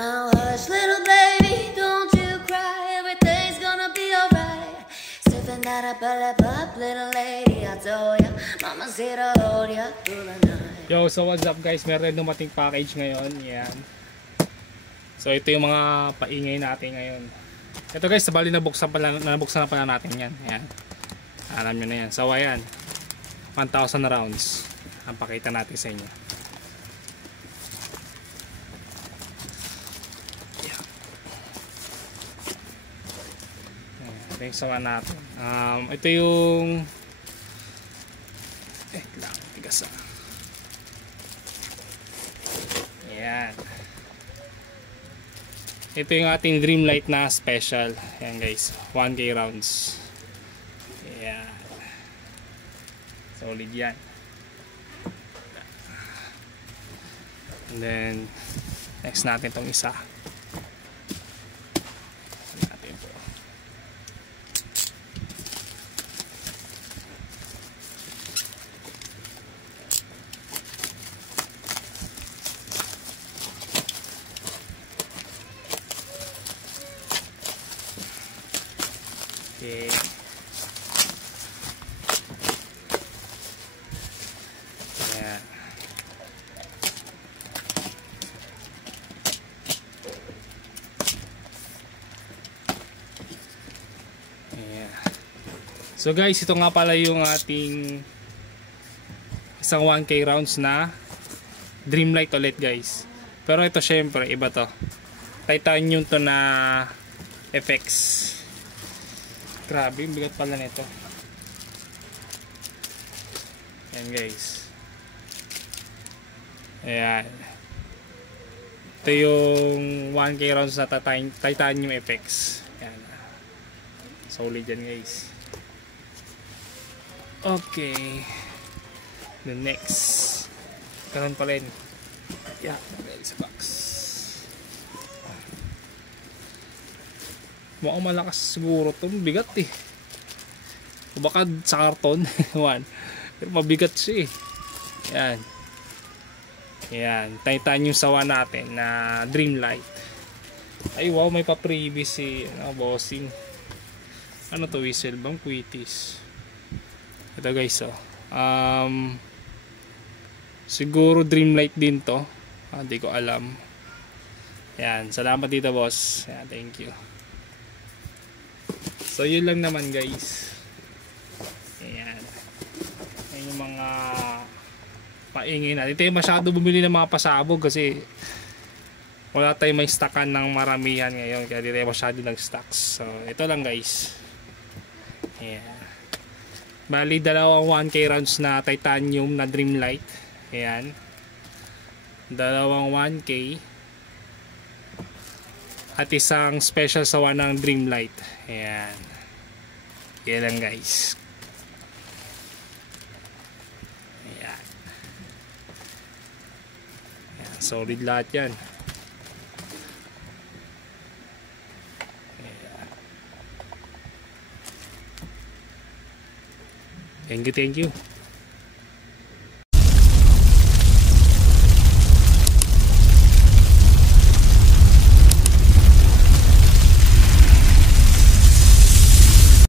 Now hush little baby, don't you cry, everything's gonna be alright. Stiffen that up, little lady, I told ya, mama's here to hold ya through the night. Yo, so what's up guys, meron dumating package ngayon, yan. So ito yung mga paingay natin ngayon. Ito guys, sabali nabuksan na pala natin yan. Ayan. Alam nyo na yan. So ayan, 1,000 rounds ang pakita natin sa inyo. Ayan. Ito yung sawa natin. Ito yung lang, tigas na. Ayan. Ito yung ating Dreamlight na special. Ayan guys, 1K rounds. Ayan. Solid yan. And then next natin tong isa. Natin po. Okay. Ayan. Ayan. So guys, ito nga pala yung ating isang 1K rounds na Dreamlight ulit guys. Pero ito syempre, iba to. Titanium to na FX. Grabe, yung bigat pala nito. Ayan guys. Ayan. Ito yung 1K rounds na Titanium FX. Ayan. Solid yan guys. Okay. The next. Karoon pa rin. Yeah, sa box. Mukhang malakas siguro ito. Bigat eh. O baka sa karton. Pero mabigat siya eh. Yan. Yan. Titanium sawa natin na Dreamlight. Ay wow, may pa-previous si bossing. Ano to, whistle bang? Quitis. Ito guys oh. Siguro Dreamlight din to. Hindi ko alam. Yan. Salamat dito boss. Yan, thank you. So yun lang naman guys. Ayan. Ayan yung mga paingay natin. Ito yung masyado bumili ng mga pasabog kasi wala tayong may stockan ng maramihan ngayon. Kaya di tayo masyado nag-stocks. So ito lang guys. Ayan. Bali dalawang 1K rounds na Titanium na Dreamlight. Ayan. Dalawang 1K. At isang special sawa ng Dreamlight. Ayan. Yan lang guys. Ayan. Ayan. Solid lahat yan. Ayan. Thank you.